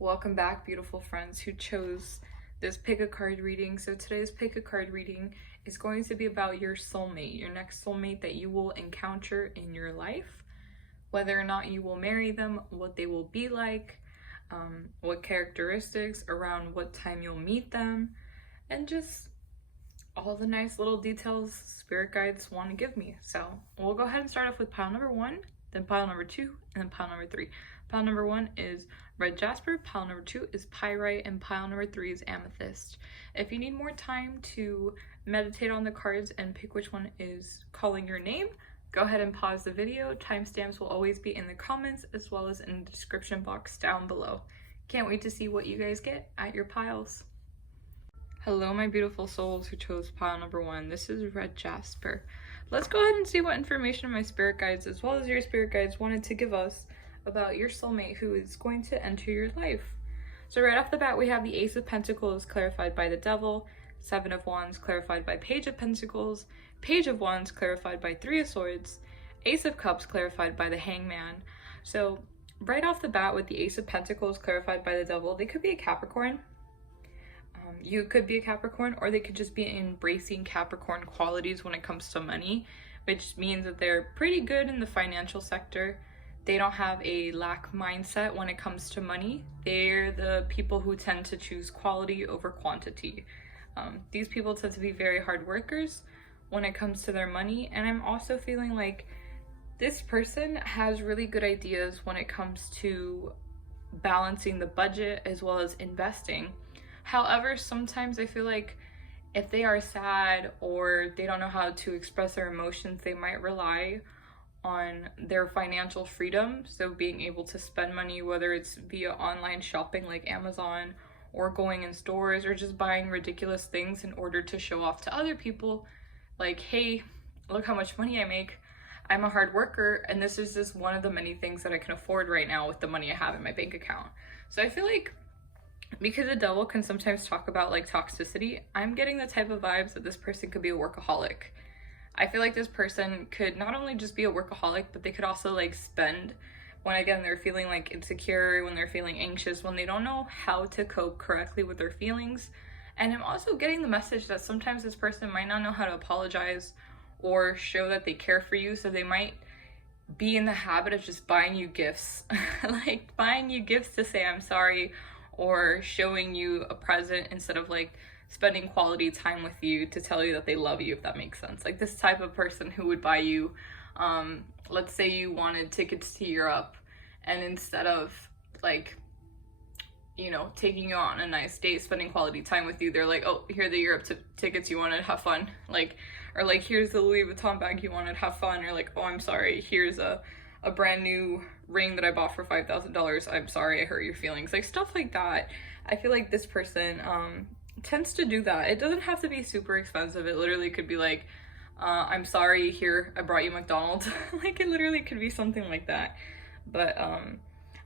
Welcome back, beautiful friends who chose this pick a card reading. So today's pick a card reading is going to be about your soulmate, your next soulmate that you will encounter in your life. Whether or not you will marry them, what they will be like, what characteristics, around what time you'll meet them, and just all the nice little details spirit guides want to give me. So we'll go ahead and start off with pile number 1, then pile number 2, and then pile number 3. Pile number 1 is red jasper, pile number 2 is pyrite, and pile number 3 is amethyst. If you need more time to meditate on the cards and pick which one is calling your name, go ahead and pause the video. Timestamps will always be in the comments as well as in the description box down below. Can't wait to see what you guys get at your piles. Hello, my beautiful souls who chose pile number 1. This is red jasper. Let's go ahead and see what information my spirit guides as well as your spirit guides wanted to give us about your soulmate who is going to enter your life. So right off the bat, we have the Ace of Pentacles clarified by the Devil, Seven of Wands clarified by Page of Pentacles, Page of Wands clarified by Three of Swords, Ace of Cups clarified by the Hangman. So right off the bat with the Ace of Pentacles clarified by the Devil, they could be a Capricorn. You could be a Capricorn, or they could just be embracing Capricorn qualities when it comes to money, which means that they're pretty good in the financial sector. They don't have a lack mindset when it comes to money. They're the people who tend to choose quality over quantity. These people tend to be very hard workers when it comes to their money, and I'm also feeling like this person has really good ideas when it comes to balancing the budget as well as investing. However, sometimes I feel like if they are sad or they don't know how to express their emotions, they might rely on their financial freedom. So being able to spend money, whether it's via online shopping like Amazon or going in stores or just buying ridiculous things in order to show off to other people like, hey, look how much money I make. I'm a hard worker, and this is just one of the many things that I can afford right now with the money I have in my bank account. So I feel like because the Devil can sometimes talk about like toxicity, I'm getting the type of vibes that this person could be a workaholic. I feel like this person could not only just be a workaholic, but they could also like spend when again they're feeling like insecure, when they're feeling anxious, when they don't know how to cope correctly with their feelings. And I'm also getting the message that sometimes this person might not know how to apologize or show that they care for you, so they might be in the habit of just buying you gifts, like buying you gifts to say I'm sorry, or showing you a present instead of like spending quality time with you to tell you that they love you, if that makes sense. Like this type of person who would buy you, let's say you wanted tickets to Europe, and instead of like, you know, taking you on a nice date, spending quality time with you, they're like, oh, here are the Europe tickets, you wanted, have fun. Like, or like, here's the Louis Vuitton bag you wanted, have fun. Or like, oh, I'm sorry, here's a brand new ring that I bought for $5,000. I'm sorry, I hurt your feelings. Like stuff like that. I feel like this person tends to do that. It doesn't have to be super expensive. It literally could be like, I'm sorry, here, I brought you McDonald's. Like it literally could be something like that. But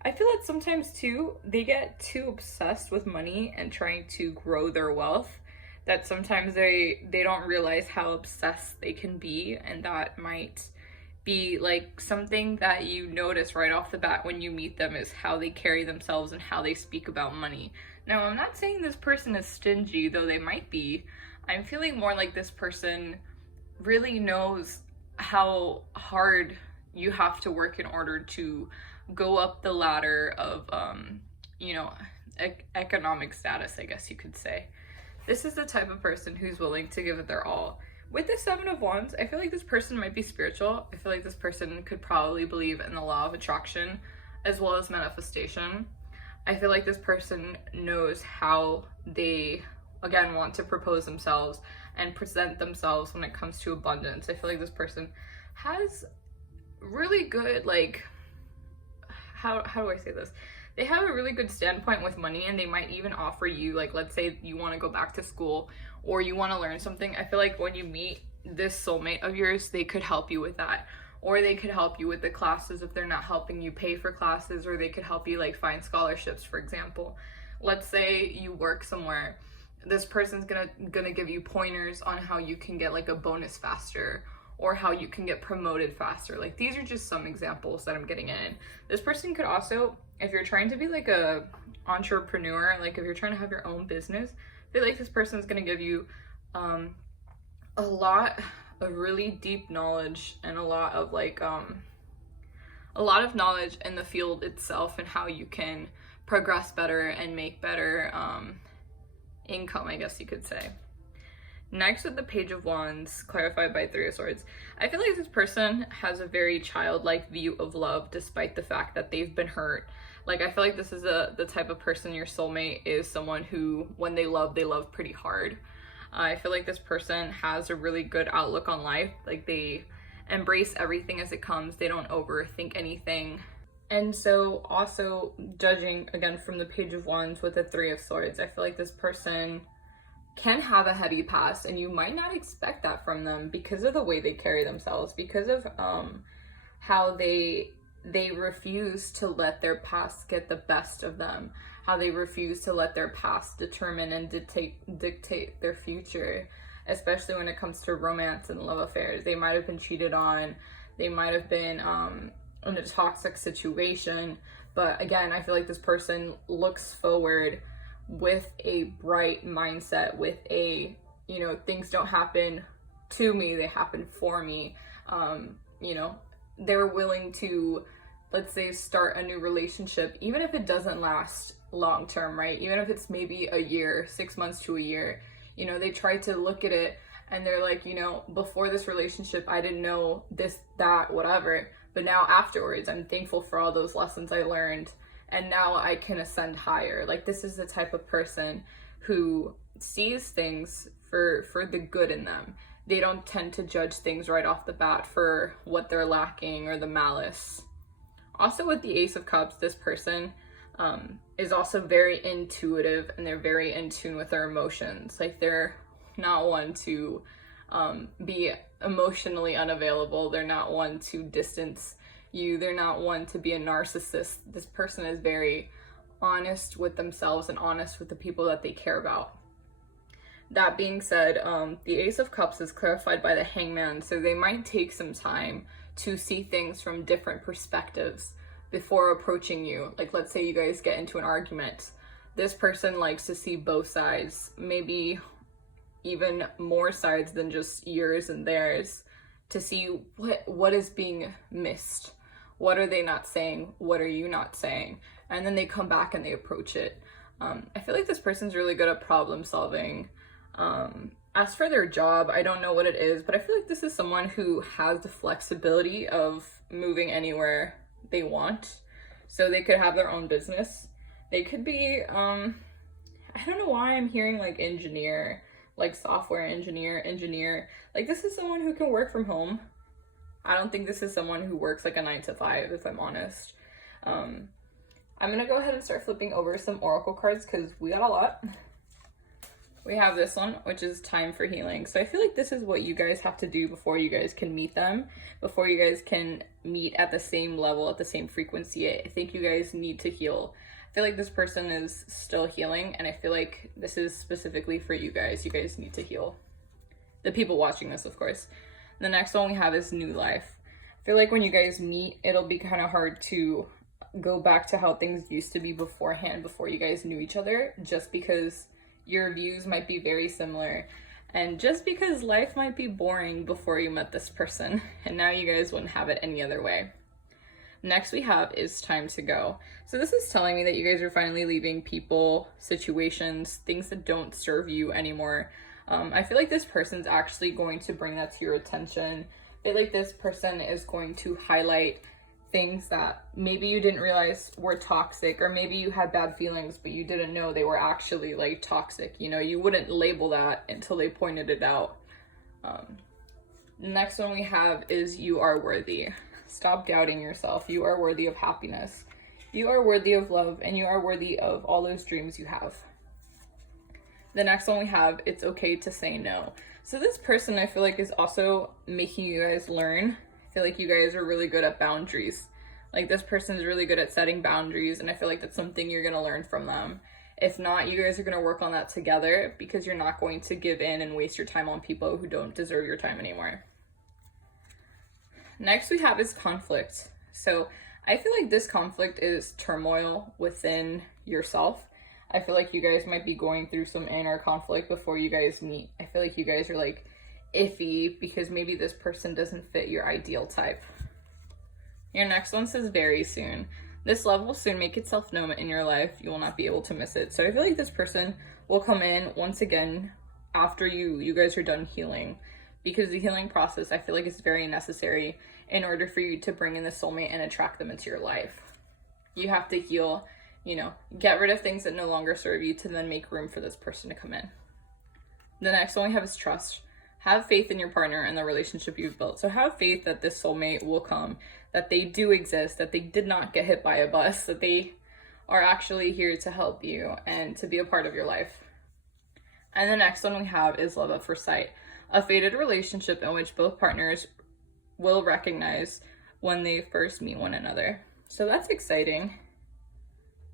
I feel like sometimes too, they get too obsessed with money and trying to grow their wealth that sometimes they don't realize how obsessed they can be, and that might be like something that you notice right off the bat when you meet them is how they carry themselves and how they speak about money. Now, I'm not saying this person is stingy, though they might be. I'm feeling more like this person really knows how hard you have to work in order to go up the ladder of, you know, economic status, I guess you could say. This is the type of person who's willing to give it their all. With the Seven of Wands, I feel like this person might be spiritual. I feel like this person could probably believe in the law of attraction as well as manifestation. I feel like this person knows how they, again, want to propose themselves and present themselves when it comes to abundance. I feel like this person has really good, like, how do I say this? They have a really good standpoint with money, and they might even offer you, like, let's say you want to go back to school or you want to learn something. I feel like when you meet this soulmate of yours, they could help you with that. Or they could help you with the classes if they're not helping you pay for classes, or they could help you like find scholarships, for example. Let's say you work somewhere. This person's gonna give you pointers on how you can get like a bonus faster, or how you can get promoted faster. Like, these are just some examples that I'm getting in. This person could also, if you're trying to be like a entrepreneur, like if you're trying to have your own business, I feel like this person is going to give you a lot of really deep knowledge and a lot of like a lot of knowledge in the field itself and how you can progress better and make better income, I guess you could say. Next, with the Page of Wands, clarified by Three of Swords, I feel like this person has a very childlike view of love despite the fact that they've been hurt. Like, I feel like this is the type of person, your soulmate is someone who, when they love pretty hard. I feel like this person has a really good outlook on life. Like, they embrace everything as it comes. They don't overthink anything. And so, also, judging, again, from the Page of Wands with the Three of Swords, I feel like this person can have a heady past, and you might not expect that from them because of the way they carry themselves, because of how they refuse to let their past get the best of them, how they refuse to let their past determine and dictate their future, especially when it comes to romance and love affairs. They might have been cheated on, they might have been in a toxic situation, but again, I feel like this person looks forward with a bright mindset, with a, you know, things don't happen to me, they happen for me. You know, they're willing to, let's say, start a new relationship, even if it doesn't last long term, right? Even if it's maybe a year, 6 months to a year, you know, they try to look at it and they're like, you know, before this relationship, I didn't know this, that, whatever, but now afterwards, I'm thankful for all those lessons I learned, and now I can ascend higher. Like, this is the type of person who sees things for the good in them. They don't tend to judge things right off the bat for what they're lacking or the malice. Also, with the Ace of Cups, this person is also very intuitive, and they're very in tune with their emotions. Like, they're not one to be emotionally unavailable. They're not one to distance you. They're not one to be a narcissist. This person is very honest with themselves and honest with the people that they care about. That being said, the Ace of Cups is clarified by the Hangman, so they might take some time to see things from different perspectives before approaching you. Like, let's say you guys get into an argument. This person likes to see both sides, maybe even more sides than just yours and theirs, to see what is being missed. What are they not saying? What are you not saying? And then they come back and they approach it. I feel like this person's really good at problem solving. As for their job, I don't know what it is, but I feel like this is someone who has the flexibility of moving anywhere they want. So they could have their own business. They could be, I don't know why I'm hearing like engineer, like software engineer. Like, this is someone who can work from home. I don't think this is someone who works like a 9 to 5, if I'm honest. I'm gonna go ahead and start flipping over some oracle cards because we got a lot. We have this one, which is time for healing. So I feel like this is what you guys have to do before you guys can meet them, before you guys can meet at the same level, at the same frequency. I think you guys need to heal. I feel like this person is still healing, and I feel like this is specifically for you guys. You guys need to heal. The people watching this, of course. The next one we have is new life. I feel like when you guys meet, it'll be kind of hard to go back to how things used to be beforehand, before you guys knew each other, just because your views might be very similar, and just because life might be boring before you met this person, and now you guys wouldn't have it any other way. Next we have is time to go. So this is telling me that you guys are finally leaving people, situations, things that don't serve you anymore. I feel like this person's actually going to bring that to your attention. I feel like this person is going to highlight things that maybe you didn't realize were toxic, or maybe you had bad feelings, but you didn't know they were actually like toxic. You know, you wouldn't label that until they pointed it out. The next one we have is you are worthy. Stop doubting yourself. You are worthy of happiness. You are worthy of love, and you are worthy of all those dreams you have. The next one we have, it's okay to say no. So this person, I feel like, is also making you guys learn. I feel like you guys are really good at boundaries. Like, this person is really good at setting boundaries, and I feel like that's something you're going to learn from them. If not, you guys are going to work on that together, because you're not going to give in and waste your time on people who don't deserve your time anymore. next we have is conflict. So I feel like this conflict is turmoil within yourself. I feel like you guys might be going through some inner conflict before you guys meet. I feel like you guys are like iffy because maybe this person doesn't fit your ideal type. Your next one says very soon. This love will soon make itself known in your life. You will not be able to miss it. So I feel like this person will come in once again after you guys are done healing, because the healing process I feel like is very necessary in order for you to bring in the soulmate and attract them into your life. You have to heal, you know, get rid of things that no longer serve you to then make room for this person to come in. The next one we have is trust. Have faith in your partner and the relationship you've built. So have faith that this soulmate will come, that they do exist, that they did not get hit by a bus, that they are actually here to help you and to be a part of your life. And the next one we have is love at first sight. A fated relationship in which both partners will recognize when they first meet one another. So that's exciting.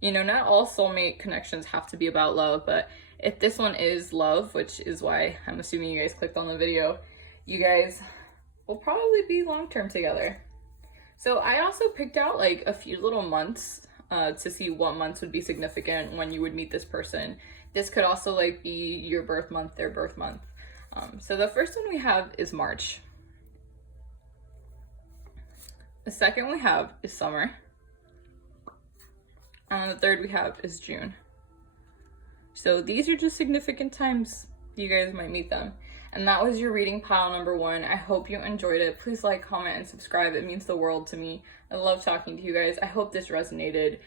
You know, not all soulmate connections have to be about love, but if this one is love, which is why I'm assuming you guys clicked on the video, you guys will probably be long-term together. So I also picked out like a few little months to see what months would be significant when you would meet this person. This could also like be your birth month, their birth month. So the first one we have is March. The second we have is summer. And the third we have is June. So these are just significant times you guys might meet them. And that was your reading pile number 1. I hope you enjoyed it. Please like, comment, and subscribe. It means the world to me. I love talking to you guys. I hope this resonated.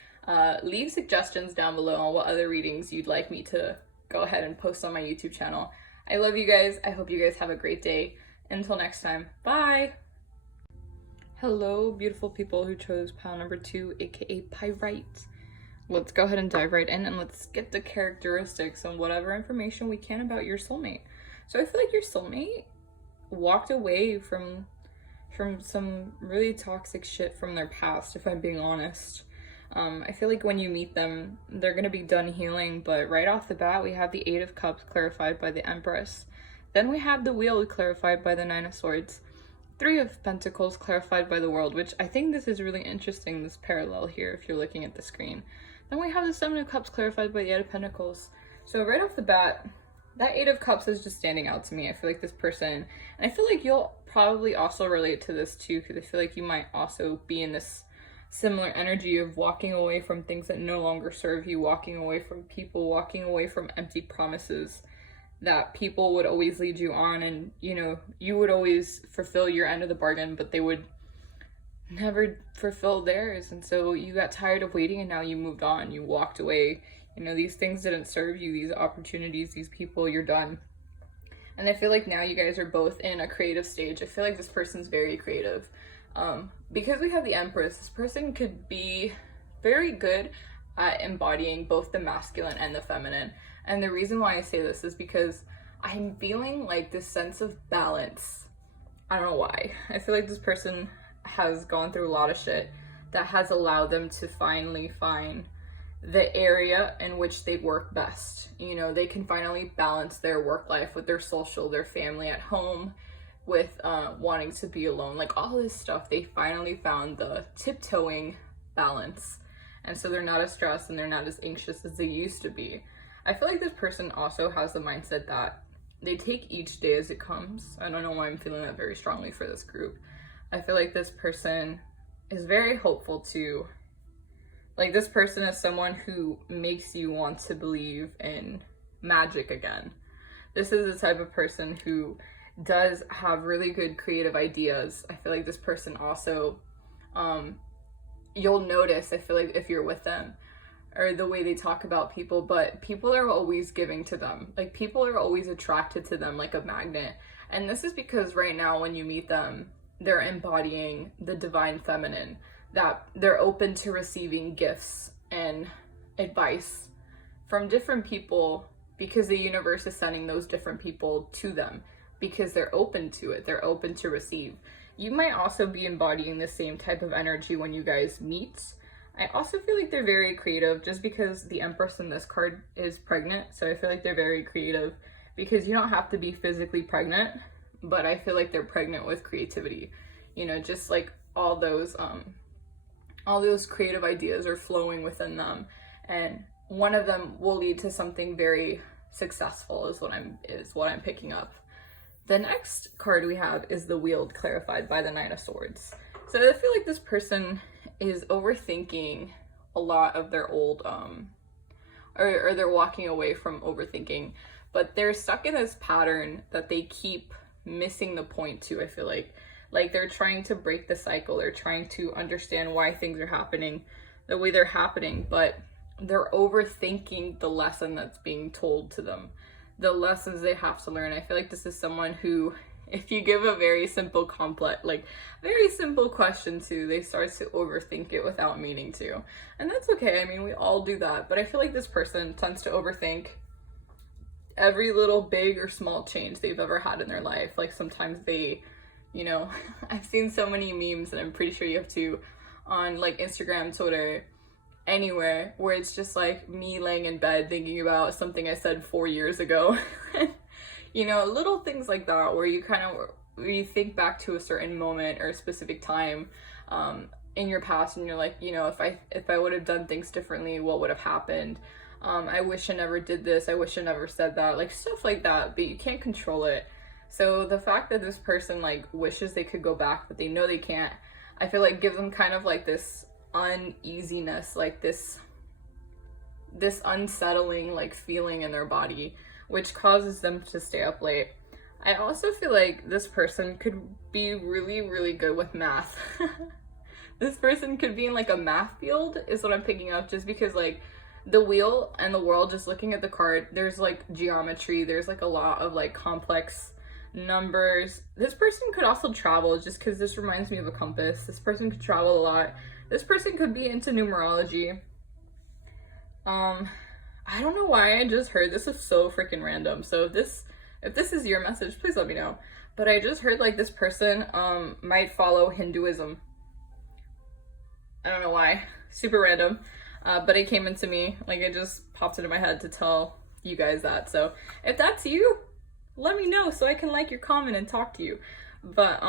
Leave suggestions down below on what other readings you'd like me to go ahead and post on my YouTube channel. I love you guys. I hope you guys have a great day. Until next time, bye! Hello, beautiful people who chose pile number 2, aka Pyrite. Let's go ahead and dive right in and let's get the characteristics and whatever information we can about your soulmate. So I feel like your soulmate walked away from some really toxic shit from their past, if I'm being honest. I feel like when you meet them, they're going to be done healing, but right off the bat, we have the 8 of Cups clarified by the Empress. Then we have the Wheel clarified by the 9 of Swords. 3 of Pentacles clarified by the World, which I think this is really interesting, this parallel here, if you're looking at the screen. Then we have the 7 of Cups clarified by the 8 of Pentacles. So right off the bat, that 8 of Cups is just standing out to me. I feel like this person, and I feel like you'll probably also relate to this too, because I feel like you might also be in this similar energy of walking away from things that no longer serve you, walking away from people, walking away from empty promises that people would always lead you on, and you know, you would always fulfill your end of the bargain, but they would never fulfill theirs. And so you got tired of waiting and now you moved on, you walked away. You know, these things didn't serve you, these opportunities, these people, you're done. And I feel like now you guys are both in a creative stage. I feel like this person's very creative. Because we have the Empress, this person could be very good at embodying both the masculine and the feminine. And the reason why I say this is because I'm feeling like this sense of balance. I don't know why. I feel like this person has gone through a lot of shit that has allowed them to finally find the area in which they work best. You know, they can finally balance their work life with their social, their family at home, with wanting to be alone, like all this stuff. They finally found the tiptoeing balance, and so they're not as stressed and they're not as anxious as they used to be. I feel like this person also has the mindset that they take each day as it comes. I don't know why I'm feeling that very strongly for this group. I feel like this person is very hopeful too. Like, this person is someone who makes you want to believe in magic again. This is the type of person who does have really good creative ideas. I feel like this person also, you'll notice, I feel like if you're with them, or the way they talk about people, but people are always giving to them. Like, people are always attracted to them like a magnet. And this is because right now when you meet them, they're embodying the divine feminine, that they're open to receiving gifts and advice from different people because the universe is sending those different people to them because they're open to it, they're open to receive. You might also be embodying the same type of energy when you guys meet. I also feel like they're very creative just because the Empress in this card is pregnant, so I feel like they're very creative because you don't have to be physically pregnant, but I feel like they're pregnant with creativity. you know, just like all those creative ideas are flowing within them, and one of them will lead to something very successful is what I'm picking up. The next card we have is the Wheel, clarified by the Nine of Swords. So I feel like this person is overthinking a lot of their old or they're walking away from overthinking, but they're stuck in this pattern that they keep missing the point to. I feel like they're trying to break the cycle, they're trying to understand why things are happening the way they're happening, but they're overthinking the lesson that's being told to them, the lessons they have to learn. I feel like this is someone who, if you give a very simple very simple question to, they start to overthink it without meaning to. And that's okay. I mean, we all do that. But I feel like this person tends to overthink every little big or small change they've ever had in their life. Like sometimes they, you know, I've seen so many memes, and I'm pretty sure you have too, on like Instagram, Twitter, anywhere, where it's just like me laying in bed thinking about something I said 4 years ago. You know, little things like that, where you think back to a certain moment or a specific time in your past, and you're like, you know, if I would have done things differently, what would have happened? I wish I never did this. I wish I never said that. Like stuff like that, but you can't control it. So the fact that this person like wishes they could go back, but they know they can't, I feel like gives them kind of like this uneasiness, like this unsettling like feeling in their body, which causes them to stay up late. I also feel like this person could be really, really good with math. This person could be in like a math field is what I'm picking up, just because like the Wheel and the World, just looking at the card, there's like geometry, there's like a lot of like complex numbers. This person could also travel, just because this reminds me of a compass. This person could travel a lot. This person could be into numerology. I don't know why I just heard, this is so freaking random, so if this is your message, please let me know. But I just heard like this person might follow Hinduism. I don't know why, super random, but it came into me, like it just popped into my head to tell you guys that. So if that's you, let me know so I can like your comment and talk to you. But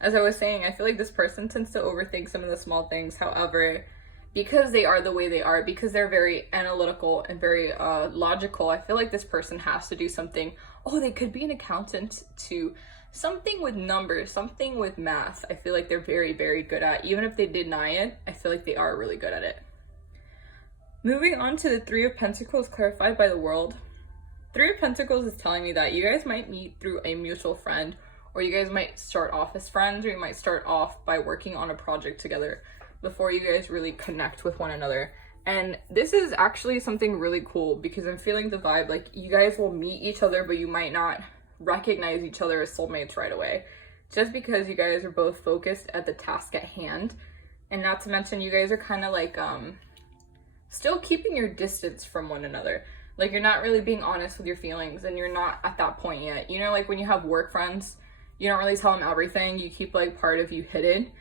as I was saying, I feel like this person tends to overthink some of the small things. However, because they are the way they are, because they're very analytical and very logical, I feel like this person has to do something. Oh, they could be an accountant to something with numbers, something with math. I feel like they're very, very good at. Even if they deny it, I feel like they are really good at it. Moving on to the Three of Pentacles, clarified by the World. Three of Pentacles is telling me that you guys might meet through a mutual friend, or you guys might start off as friends, or you might start off by working on a project together before you guys really connect with one another. And this is actually something really cool, because I'm feeling the vibe like you guys will meet each other, but you might not recognize each other as soulmates right away, just because you guys are both focused at the task at hand. And not to mention, you guys are kind of like still keeping your distance from one another. Like you're not really being honest with your feelings, and you're not at that point yet. You know, like when you have work friends, you don't really tell them everything. You keep like part of you hidden,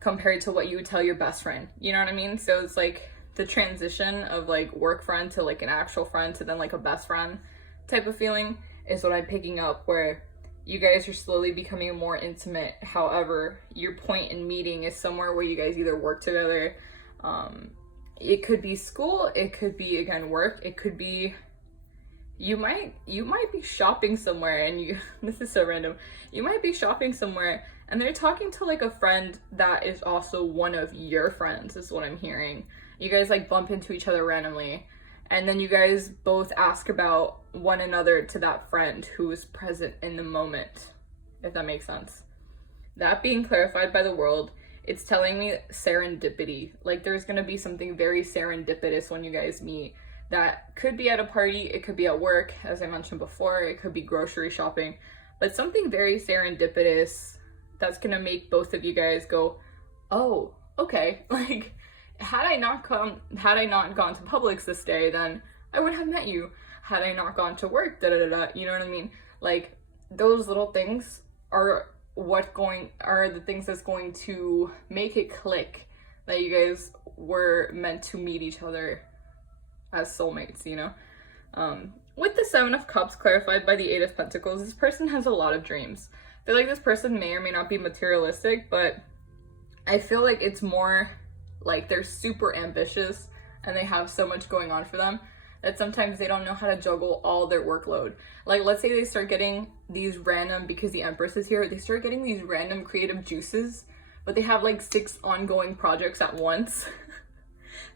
compared to what you would tell your best friend. You know what I mean? So it's like the transition of like work friend to like an actual friend to then like a best friend type of feeling is what I'm picking up, where you guys are slowly becoming more intimate. However, your point in meeting is somewhere where you guys either work together. It could be school, it could be again work, it could be you might be shopping somewhere, and you this is so random. You might be shopping somewhere and they're talking to like a friend that is also one of your friends, is what I'm hearing. You guys like bump into each other randomly, and then you guys both ask about one another to that friend who is present in the moment, if that makes sense. That being clarified by the World, it's telling me serendipity. Like there's gonna be something very serendipitous when you guys meet. That could be at a party, it could be at work, as I mentioned before, it could be grocery shopping, but something very serendipitous that's gonna make both of you guys go, oh, okay, like had I not gone to Publix this day, then I would have met you. Had I not gone to work, you know what I mean? Like those little things are the things that's going to make it click that you guys were meant to meet each other as soulmates, you know? With the Seven of Cups clarified by the Eight of Pentacles, this person has a lot of dreams. I feel like this person may or may not be materialistic, but I feel like it's more like they're super ambitious and they have so much going on for them that sometimes they don't know how to juggle all their workload. Like, let's say they start getting these random, because the Empress is here, they start getting these random creative juices, but they have like 6 ongoing projects at once.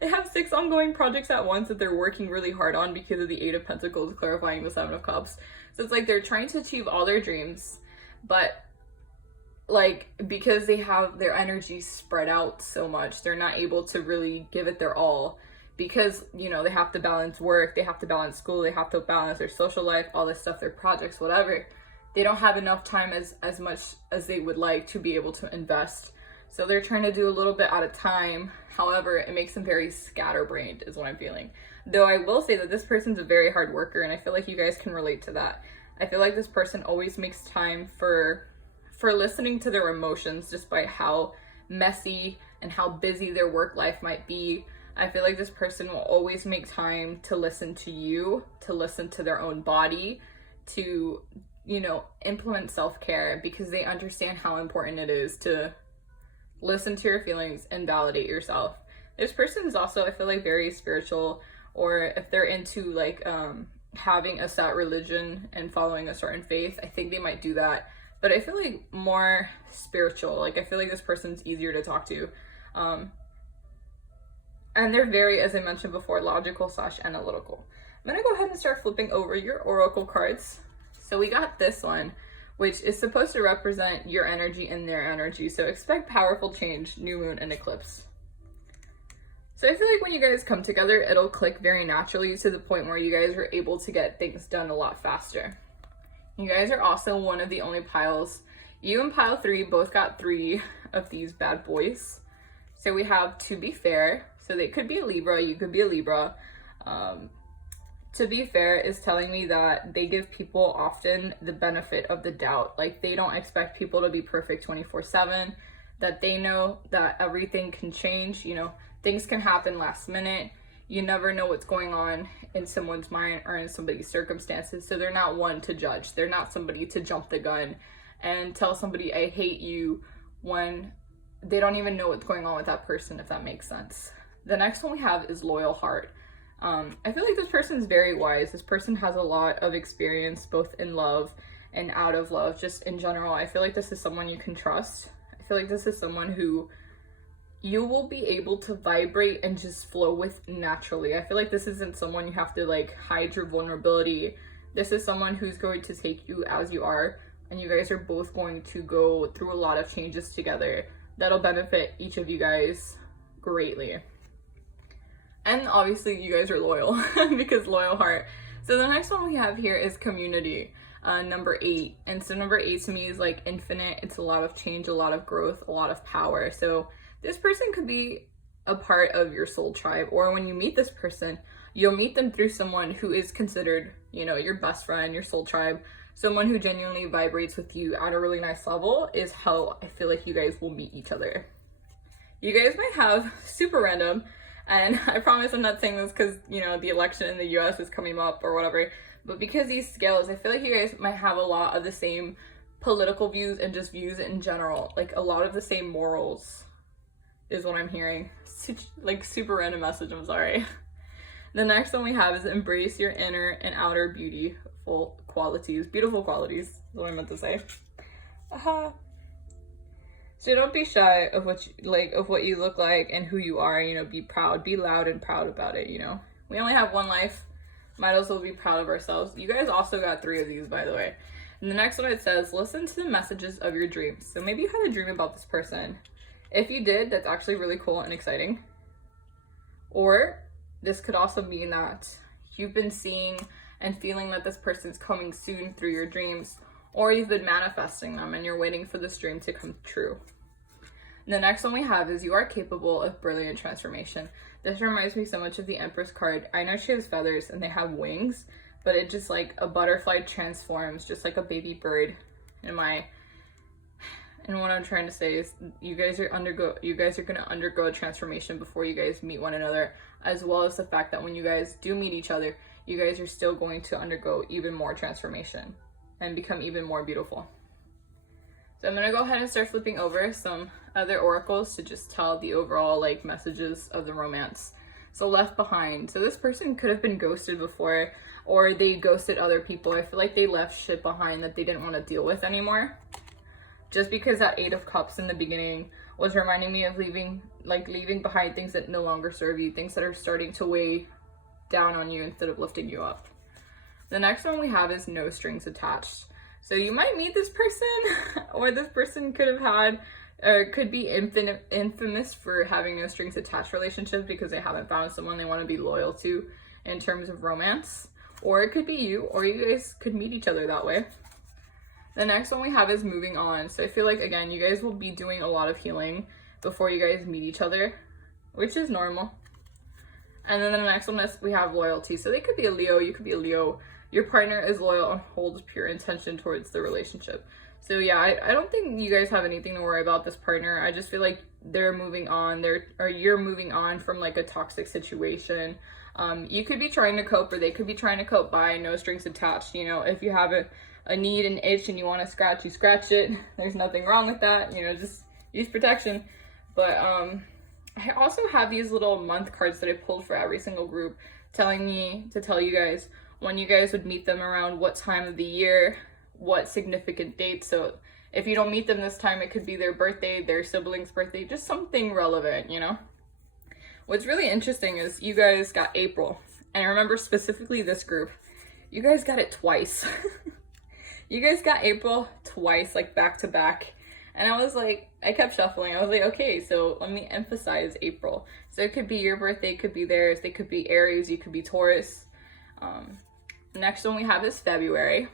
They have 6 ongoing projects at once that they're working really hard on because of the 8 of Pentacles clarifying the 7 of Cups. So it's like they're trying to achieve all their dreams, but like, because they have their energy spread out so much, they're not able to really give it their all, because, you know, they have to balance work, they have to balance school, they have to balance their social life, all this stuff, their projects, whatever. They don't have enough time as much as they would like to be able to invest. So they're trying to do a little bit at a time. However, it makes them very scatterbrained is what I'm feeling. Though I will say that this person's a very hard worker, and I feel like you guys can relate to that. I feel like this person always makes time for listening to their emotions, despite how messy and how busy their work life might be. I feel like this person will always make time to listen to you, to listen to their own body, to, you know, implement self-care, because they understand how important it is to listen to your feelings and validate yourself. This person is also, I feel like, very spiritual, or if they're into like having a set religion and following a certain faith, I think they might do that. But I feel like more spiritual. Like, I feel like this person's easier to talk to. And they're very, as I mentioned before, logical/analytical. I'm gonna go ahead and start flipping over your oracle cards. So we got this one, which is supposed to represent your energy and their energy. So expect powerful change, new moon and eclipse. So I feel like when you guys come together, it'll click very naturally to the point where you guys are able to get things done a lot faster. You guys are also one of the only piles. You and pile 3 both got 3 of these bad boys. So we have to be fair. So they could be a Libra, you could be a Libra. To be fair is telling me that they give people often the benefit of the doubt. Like, they don't expect people to be perfect 24/7, that they know that everything can change, you know, things can happen last minute. You never know what's going on in someone's mind or in somebody's circumstances. So they're not one to judge. They're not somebody to jump the gun and tell somebody, I hate you, when they don't even know what's going on with that person, if that makes sense. The next one we have is loyal heart. I feel like this person is very wise. This person has a lot of experience, both in love and out of love, just in general. I feel like this is someone you can trust. I feel like this is someone who you will be able to vibrate and just flow with naturally. I feel like this isn't someone you have to like hide your vulnerability. This is someone who's going to take you as you are, and you guys are both going to go through a lot of changes together that'll benefit each of you guys greatly. And obviously you guys are loyal because loyal heart. So the next one we have here is community, number 8. And so number 8 to me is like infinite. It's a lot of change, a lot of growth, a lot of power. So this person could be a part of your soul tribe, or when you meet this person, you'll meet them through someone who is considered, you know, your best friend, your soul tribe, someone who genuinely vibrates with you at a really nice level is how I feel like you guys will meet each other. You guys might have super random, and I promise I'm not saying this because, you know, the election in the US is coming up or whatever, but because these scales, I feel like you guys might have a lot of the same political views and just views in general, like a lot of the same morals is what I'm hearing. Like super random message, I'm sorry. The next one we have is embrace your inner and outer beautiful qualities. Beautiful qualities is what I meant to say. So don't be shy of what you look like and who you are, you know, be proud, be loud and proud about it, you know. We only have one life, might as well be proud of ourselves. You guys also got 3 of these, by the way. And the next one, it says, listen to the messages of your dreams. So maybe you had a dream about this person. If you did, that's actually really cool and exciting. Or this could also mean that you've been seeing and feeling that this person's coming soon through your dreams, or you've been manifesting them and you're waiting for this dream to come true. And the next one we have is you are capable of brilliant transformation. This reminds me so much of the Empress card. I know she has feathers and they have wings, but it just like a butterfly transforms just like a baby bird. And what I'm trying to say is you guys are going to undergo a transformation before you guys meet one another, as well as the fact that when you guys do meet each other, you guys are still going to undergo even more transformation and become even more beautiful. So I'm gonna go ahead and start flipping over some other oracles to just tell the overall like messages of the romance. So left behind. So this person could have been ghosted before, or they ghosted other people. I feel like they left shit behind that they didn't want to deal with anymore. Just because that 8 of Cups in the beginning was reminding me of leaving behind things that no longer serve you, things that are starting to weigh down on you instead of lifting you up. The next one we have is no strings attached. So you might meet this person, or this person could have had, or could be infamous for having no strings attached relationships because they haven't found someone they want to be loyal to in terms of romance. Or it could be you, or you guys could meet each other that way. The next one we have is moving on. So I feel like, again, you guys will be doing a lot of healing before you guys meet each other, which is normal. And then the next one is we have loyalty. So they could be a Leo, you could be a Leo. Your partner is loyal and holds pure intention towards the relationship. So yeah, I don't think you guys have anything to worry about this partner. I just feel like they're moving on. You're moving on from like a toxic situation. You could be trying to cope, or they could be trying to cope by no strings attached. You know, if you have a need, an itch, and you want to scratch, you scratch it. There's nothing wrong with that. You know, just use protection. But I also have these little month cards that I pulled for every single group, telling me to tell you guys when you guys would meet them, around what time of the year, what significant date. So if you don't meet them this time, it could be their birthday, their sibling's birthday, just something relevant, you know? What's really interesting is you guys got April. And I remember specifically this group, you guys got it twice. You guys got April twice, like back to back. And I was like, I kept shuffling. I was like, okay, so let me emphasize April. So it could be your birthday, it could be theirs. They could be Aries, you could be Taurus. Next one we have is February.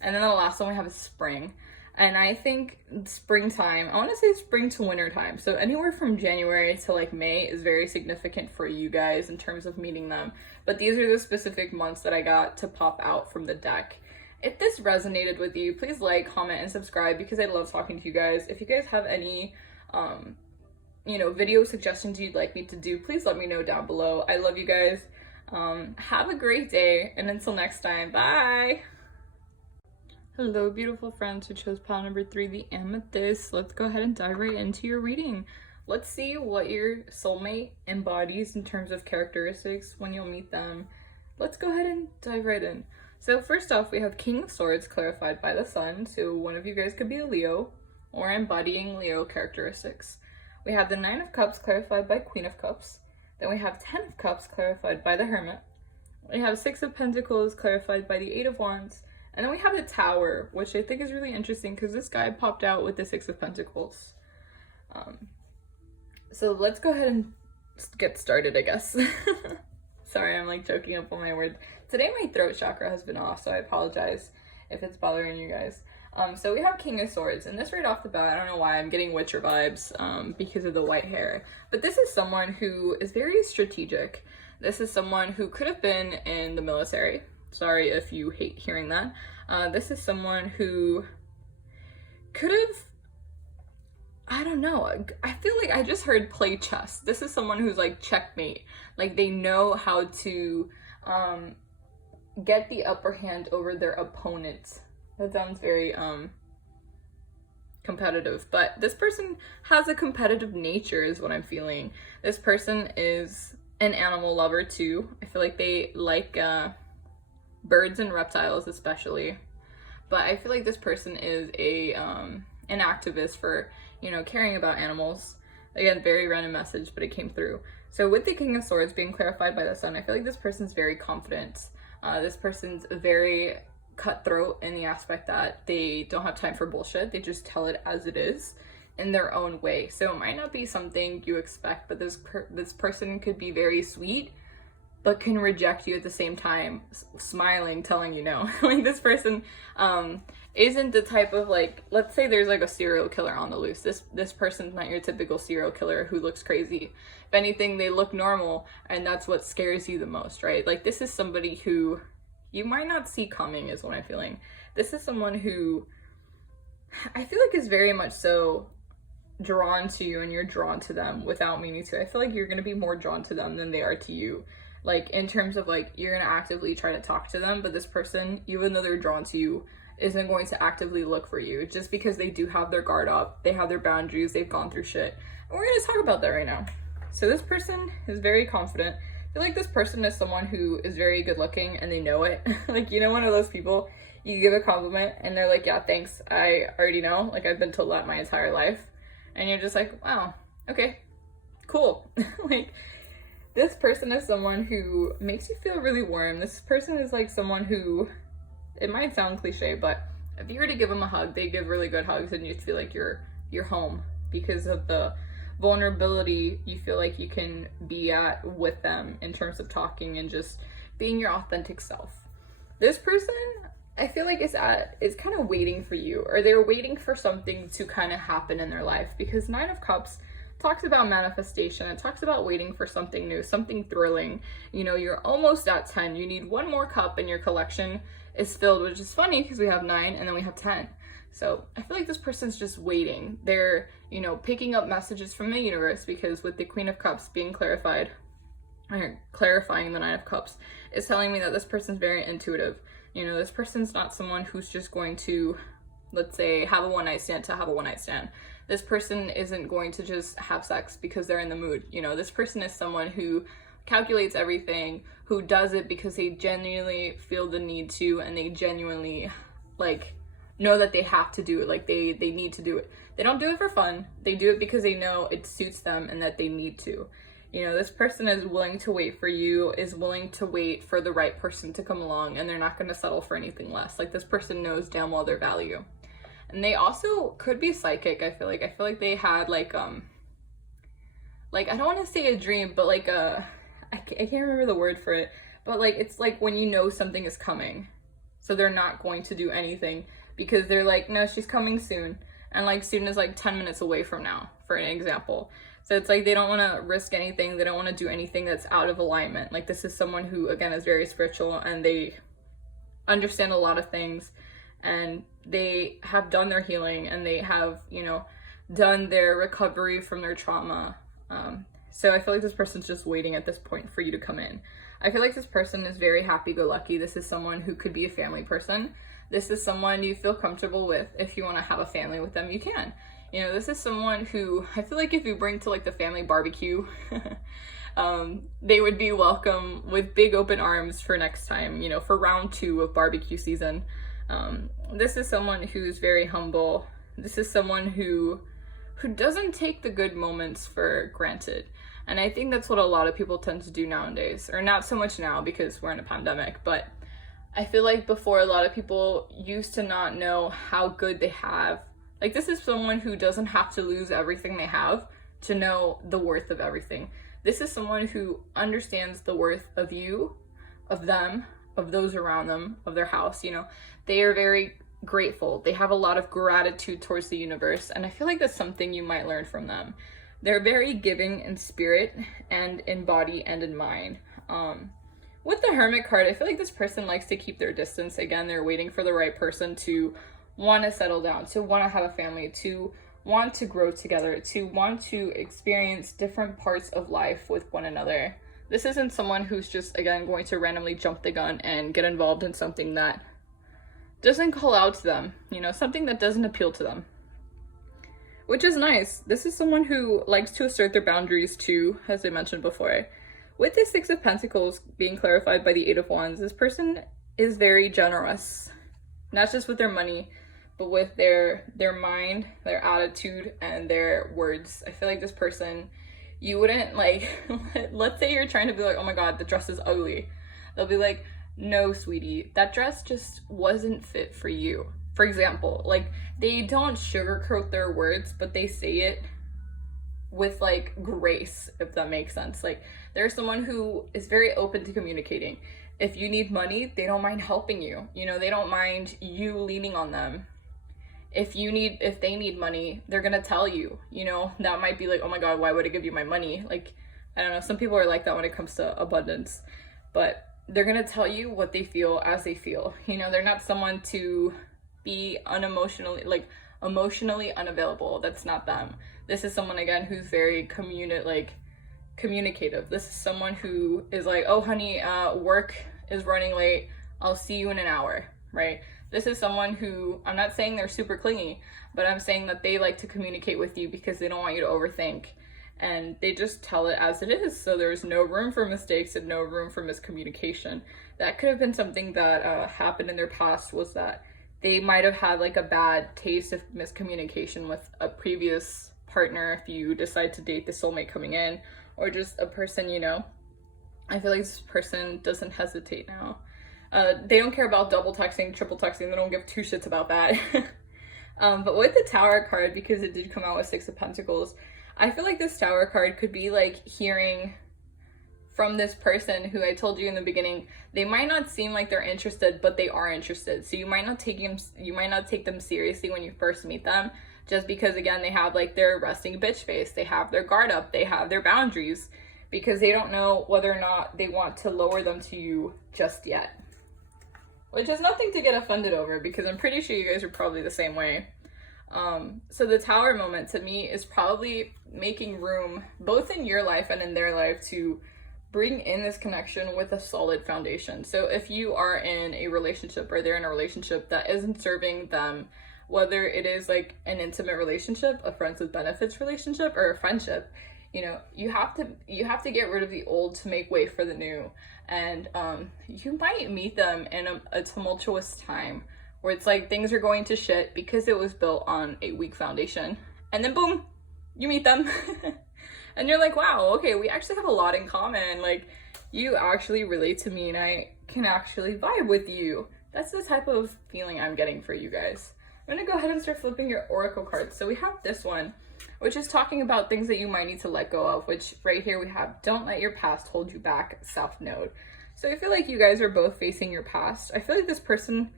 And then the last one we have is spring. And I think springtime, I want to say spring to winter time. So anywhere from January to like May is very significant for you guys in terms of meeting them. But these are the specific months that I got to pop out from the deck. If this resonated with you, please like, comment, and subscribe because I love talking to you guys. If you guys have any, video suggestions you'd like me to do, please let me know down below. I love you guys. Have a great day, and until next time, bye! Hello, beautiful friends who chose pile number 3, the Amethyst. Let's go ahead and dive right into your reading. Let's see what your soulmate embodies in terms of characteristics when you'll meet them. Let's go ahead and dive right in. So first off, we have King of Swords clarified by the Sun, so one of you guys could be a Leo, or embodying Leo characteristics. We have the 9 of Cups clarified by Queen of Cups. Then we have 10 of Cups clarified by the Hermit. We have 6 of Pentacles clarified by the 8 of Wands. And then we have the Tower, which I think is really interesting because this guy popped out with the 6 of Pentacles. So let's go ahead and get started, I guess. Sorry, I'm like choking up on my words. Today my throat chakra has been off, so I apologize if it's bothering you guys. So we have King of Swords, and this right off the bat, I don't know why I'm getting Witcher vibes because of the white hair. But this is someone who is very strategic. This is someone who could have been in the military. Sorry if you hate hearing that. This is someone who could have, I don't know, I feel like I just heard play chess. This is someone who's like checkmate. Like they know how to get the upper hand over their opponents. That sounds very competitive, but this person has a competitive nature is what I'm feeling. This person is an animal lover too. I feel like they like birds and reptiles especially, but I feel like this person is an activist for, you know, caring about animals. Again, very random message, but it came through. So with the King of Swords being clarified by the Sun, I feel like this person's very confident. This person's very cutthroat in the aspect that they don't have time for bullshit. They just tell it as it is in their own way. So it might not be something you expect, but this person could be very sweet, but can reject you at the same time, smiling, telling you no. Like this person isn't the type of, like, let's say there's like a serial killer on the loose. This person's not your typical serial killer who looks crazy. If anything, they look normal, and that's what scares you the most, right? Like this is somebody who you might not see coming is what I'm feeling. This is someone who I feel like is very much so drawn to you, and you're drawn to them without meaning to. I feel like you're going to be more drawn to them than they are to you. Like in terms of like, you're going to actively try to talk to them, but this person, even though they're drawn to you, isn't going to actively look for you just because they do have their guard up, they have their boundaries, they've gone through shit. And we're gonna talk about that right now. So this person is very confident. I feel like this person is someone who is very good looking and they know it. Like, you know, one of those people, you give a compliment and they're like, yeah, thanks, I already know, like I've been told that my entire life. And you're just like, wow, okay, cool. Like, this person is someone who makes you feel really warm. This person is like someone who, it might sound cliche, but if you were to give them a hug, they give really good hugs and you feel like you're home because of the vulnerability you feel like you can be at with them in terms of talking and just being your authentic self. This person, I feel like is kind of waiting for you, or they're waiting for something to kind of happen in their life, because Nine of Cups talks about manifestation. It talks about waiting for something new, something thrilling. You know, you're almost at 10. You need one more cup and your collection is filled, which is funny because we have 9 and then we have 10. So I feel like this person's just waiting. They're, you know, picking up messages from the universe, because with the Queen of Cups being clarified, or clarifying the Nine of Cups, is telling me that this person's very intuitive. You know, this person's not someone who's just going to, let's say, have a one-night stand to have a one-night stand. This person isn't going to just have sex because they're in the mood. You know, this person is someone who calculates everything, who does it because they genuinely feel the need to, and they genuinely, like, know that they have to do it. Like, they need to do it. They don't do it for fun. They do it because they know it suits them and that they need to. You know, this person is willing to wait for you, is willing to wait for the right person to come along, and they're not going to settle for anything less. Like, this person knows damn well their value. And they also could be psychic, I feel like they had, like I don't want to say a dream, but like I can't remember the word for it, but like, it's like when you know something is coming, so they're not going to do anything because they're like, no, she's coming soon. And like, soon is like 10 minutes away from now, for an example. So it's like, they don't want to risk anything. They don't want to do anything that's out of alignment. Like, this is someone who, again, is very spiritual, and they understand a lot of things, and they have done their healing, and they have, you know, done their recovery from their trauma. So I feel like this person's just waiting at this point for you to come in. I feel like this person is very happy-go-lucky. This is someone who could be a family person. This is someone you feel comfortable with. If you want to have a family with them, you can. You know, this is someone who, I feel like if you bring to like the family barbecue, they would be welcome with big open arms for next time, you know, for round 2 of barbecue season. This is someone who's very humble. This is someone who doesn't take the good moments for granted. And I think that's what a lot of people tend to do nowadays, or not so much now because we're in a pandemic, but I feel like before, a lot of people used to not know how good they have. Like, this is someone who doesn't have to lose everything they have to know the worth of everything. This is someone who understands the worth of you, of them, of those around them, of their house. You know, they are very grateful. They have a lot of gratitude towards the universe, and I feel like that's something you might learn from them. They're very giving in spirit and in body and in mind. With the Hermit card, I feel like this person likes to keep their distance. Again, they're waiting for the right person to want to settle down, to want to have a family, to want to grow together, to want to experience different parts of life with one another. This isn't someone who's just, again, going to randomly jump the gun and get involved in something that doesn't call out to them, you know, something that doesn't appeal to them. Which is nice. This is someone who likes to assert their boundaries too, as I mentioned before. With the Six of Pentacles being clarified by the Eight of Wands, this person is very generous. Not just with their money, but with their mind, their attitude, and their words. I feel like this person, you wouldn't like, let's say you're trying to be like, oh my god, the dress is ugly. They'll be like, no, sweetie, that dress just wasn't fit for you. For example, like, they don't sugarcoat their words, but they say it with like grace, if that makes sense. Like, there's someone who is very open to communicating. If you need money, they don't mind helping you. You know, they don't mind you leaning on them. If they need money, they're gonna tell you. You know, that might be like, oh my god, why would I give you my money? Like, I don't know, some people are like that when it comes to abundance, but they're gonna tell you what they feel as they feel. You know, they're not someone to be emotionally unavailable. That's not them. This is someone, again, who's very communicative. This is someone who is like, oh honey, work is running late, I'll see you in an hour, right? This is someone who, I'm not saying they're super clingy, but I'm saying that they like to communicate with you because they don't want you to overthink. And they just tell it as it is. So there's no room for mistakes and no room for miscommunication. That could have been something that happened in their past, was that they might have had like a bad taste of miscommunication with a previous partner if you decide to date the soulmate coming in, or just a person, you know. I feel like this person doesn't hesitate now. They don't care about double texting, triple texting. They don't give two shits about that. But with the Tower card, because it did come out with Six of Pentacles, I feel like this Tower card could be like hearing from this person who, I told you in the beginning, they might not seem like they're interested, but they are interested. So you might not take them seriously when you first meet them, just because, again, they have like their resting bitch face, they have their guard up, they have their boundaries, because they don't know whether or not they want to lower them to you just yet. Which is nothing to get offended over, because I'm pretty sure you guys are probably the same way. So the Tower moment to me is probably making room, both in your life and in their life, to bring in this connection with a solid foundation. So if you are in a relationship, or they're in a relationship that isn't serving them, whether it is like an intimate relationship, a friends with benefits relationship, or a friendship, you know, you have to get rid of the old to make way for the new. And you might meet them in a tumultuous time where it's like things are going to shit because it was built on a weak foundation, and then boom, you meet them. And you're like, wow, okay, we actually have a lot in common. Like, you actually relate to me and I can actually vibe with you. That's the type of feeling I'm getting for you guys. I'm gonna go ahead and start flipping your oracle cards. So we have this one, which is talking about things that you might need to let go of, which right here we have, don't let your past hold you back, South Node. So I feel like you guys are both facing your past. I feel like this person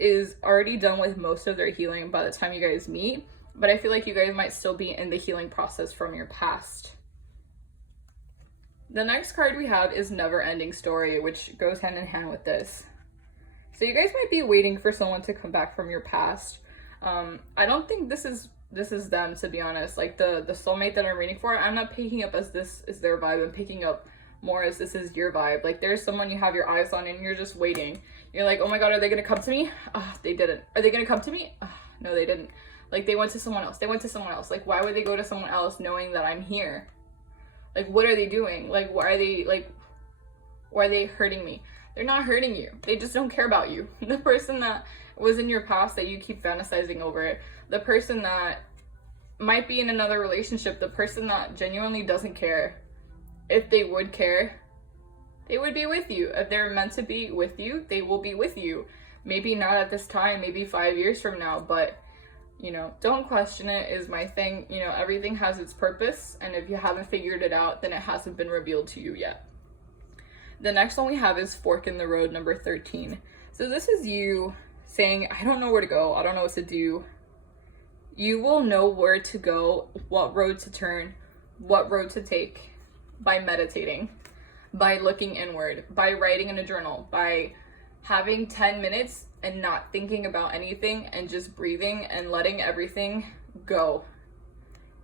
is already done with most of their healing by the time you guys meet, but I feel like you guys might still be in the healing process from your past. The next card we have is Never Ending Story, which goes hand in hand with this. So you guys might be waiting for someone to come back from your past. I don't think this is them, to be honest. Like the soulmate that I'm reading for, I'm not picking up as this is their vibe. I'm picking up more as this is your vibe. Like there's someone you have your eyes on and you're just waiting. You're like, oh my god, are they gonna come to me? Oh, they didn't. Are they gonna come to me? Oh, no, they didn't. Like they went to someone else. They went to someone else. Like why would they go to someone else knowing that I'm here? Like what are they doing? Like why are they hurting me? They're not hurting you. They just don't care about you. The person that was in your past that you keep fantasizing over, the person that might be in another relationship, the person that genuinely doesn't care. If they would care, they would be with you. If they're meant to be with you, they will be with you. Maybe not at this time, maybe 5 years from now, but you know, don't question it is my thing. You know, everything has its purpose, and if you haven't figured it out, then it hasn't been revealed to you yet. The next one we have is Fork in the Road, number 13. So this is you saying, I don't know where to go. I don't know what to do. You will know where to go, what road to turn, what road to take by meditating, by looking inward, by writing in a journal, by having 10 minutes and not thinking about anything and just breathing and letting everything go.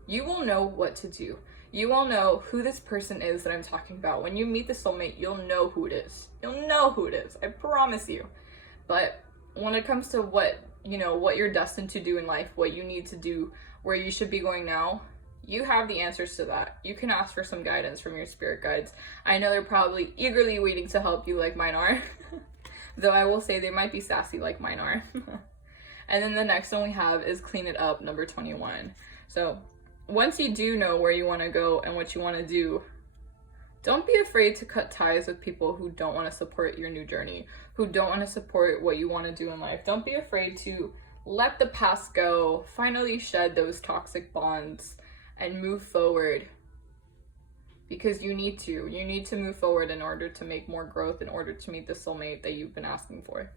You will know what to do. You will know who this person is that I'm talking about. When you meet the soulmate, you'll know who it is. You'll know who it is. I promise you. But when it comes to what you're destined to do in life, what you need to do, where you should be going now, you have the answers to that. You can ask for some guidance from your spirit guides. I know they're probably eagerly waiting to help you like mine are. Though I will say they might be sassy like mine are. And then the next one we have is Clean It Up, number 21. So once you do know where you want to go and what you want to do, don't be afraid to cut ties with people who don't want to support your new journey, who don't want to support what you want to do in life. Don't be afraid to let the past go, finally shed those toxic bonds, and move forward. Because you need to move forward in order to make more growth, in order to meet the soulmate that you've been asking for.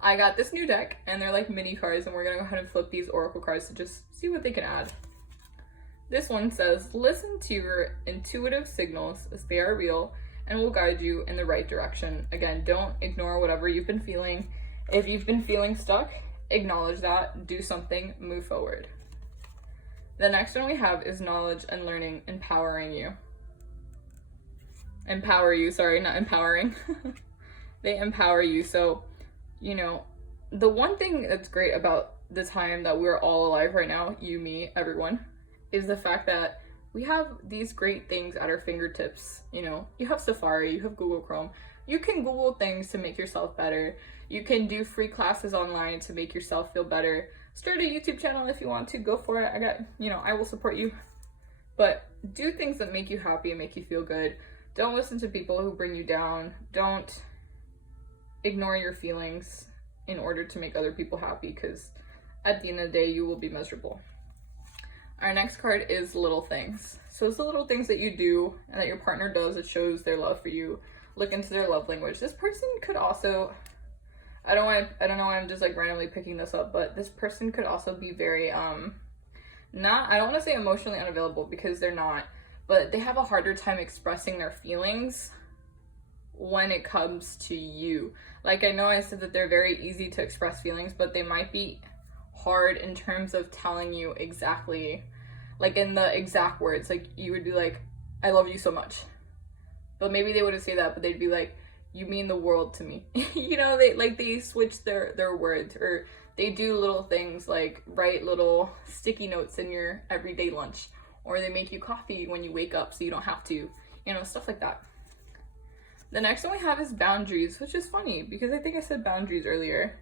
I got this new deck, and they're like mini cards, and we're gonna go ahead and flip these oracle cards to just see what they can add. This one says, listen to your intuitive signals as they are real and will guide you in the right direction. Again, don't ignore whatever you've been feeling. If you've been feeling stuck, acknowledge that, do something, move forward. The next one we have is Knowledge and Learning, empowering you. Empower you, sorry, not empowering. They empower you. So, you know, the one thing that's great about the time that we're all alive right now, you, me, everyone, is the fact that we have these great things at our fingertips. You know, you have Safari, you have Google Chrome. You can Google things to make yourself better. You can do free classes online to make yourself feel better. Start a YouTube channel if you want to, go for it. I will support you. But do things that make you happy and make you feel good. Don't listen to people who bring you down. Don't ignore your feelings in order to make other people happy, because at the end of the day, you will be miserable. Our next card is little things. So it's the little things that you do and that your partner does that shows their love for you. Look into their love language. This person could also, I don't know why I'm just like randomly picking this up, but this person could also be very, I don't want to say emotionally unavailable, because they're not, but they have a harder time expressing their feelings when it comes to you. Like, I know I said that they're very easy to express feelings, but they might be hard in terms of telling you exactly, like in the exact words. Like, you would be like, I love you so much. But maybe they wouldn't say that, but they'd be like, you mean the world to me. You know, they switch their words, or they do little things like write little sticky notes in your everyday lunch, or they make you coffee when you wake up so you don't have to, you know, stuff like that. The next one we have is boundaries, which is funny because I think I said boundaries earlier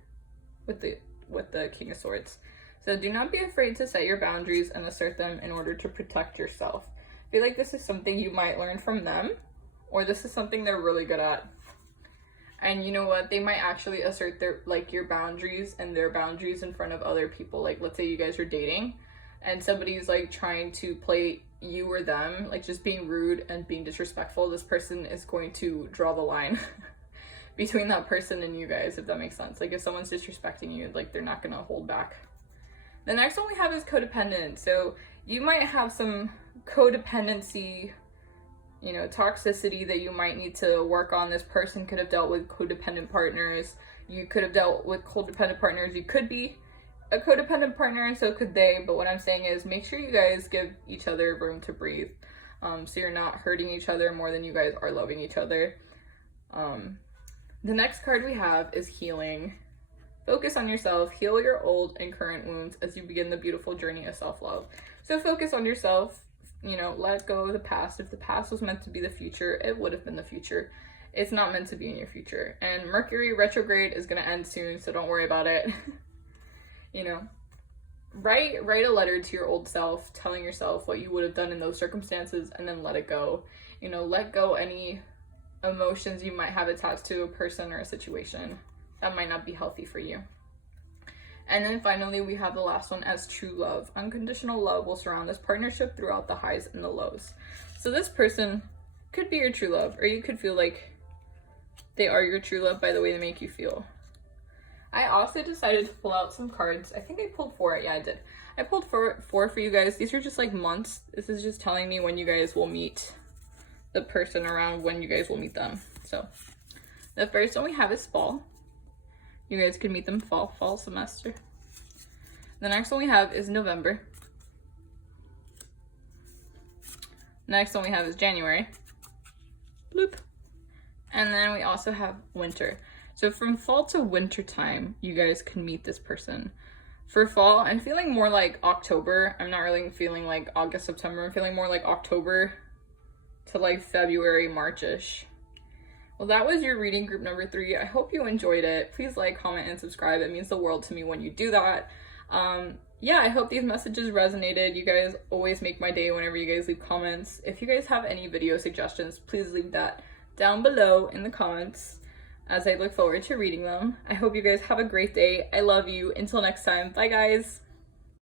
with the King of Swords. So do not be afraid to set your boundaries and assert them in order to protect yourself. I feel like this is something you might learn from them, or this is something they're really good at. And you know what? They might actually assert your boundaries and their boundaries in front of other people. Like, let's say you guys are dating and somebody's like trying to play you or them, like just being rude and being disrespectful. This person is going to draw the line between that person and you guys, if that makes sense. Like, if someone's disrespecting you, like, they're not gonna hold back. The next one we have is codependent. So you might have some codependency, you know, toxicity that you might need to work on. This person could have dealt with codependent partners. You could have dealt with codependent partners. You could be a codependent partner, and so could they. But what I'm saying is, make sure you guys give each other room to breathe, so you're not hurting each other more than you guys are loving each other. The next card we have is healing. Focus on yourself. Heal your old and current wounds as you begin the beautiful journey of self-love. So focus on yourself. You know, let go of the past. If the past was meant to be the future, it would have been the future. It's not meant to be in your future. And Mercury retrograde is going to end soon, so don't worry about it. You know, write a letter to your old self, telling yourself what you would have done in those circumstances, and then let it go. You know, let go any emotions you might have attached to a person or a situation that might not be healthy for you. And then finally, we have the last one as true love. Unconditional love will surround this partnership throughout the highs and the lows. So this person could be your true love, or you could feel like they are your true love by the way they make you feel. I also decided to pull out some cards. I think I pulled 4. Yeah, I did. I pulled four for you guys. These are just like months. This is just telling me when you guys will meet the person, around when you guys will meet them. So the first one we have is fall. You guys could meet them fall semester. The next one we have is November. The next one we have is January. Bloop. And then we also have winter. So from fall to winter time, you guys can meet this person. For fall, I'm feeling more like October. I'm not really feeling like August, September. I'm feeling more like October to like February, March-ish. Well, that was your reading group number 3. I hope you enjoyed it. Please like, comment, and subscribe. It means the world to me when you do that. Yeah, I hope these messages resonated. You guys always make my day whenever you guys leave comments. If you guys have any video suggestions, please leave that down below in the comments, as I look forward to reading them. I hope you guys have a great day. I love you. Until next time. Bye, guys.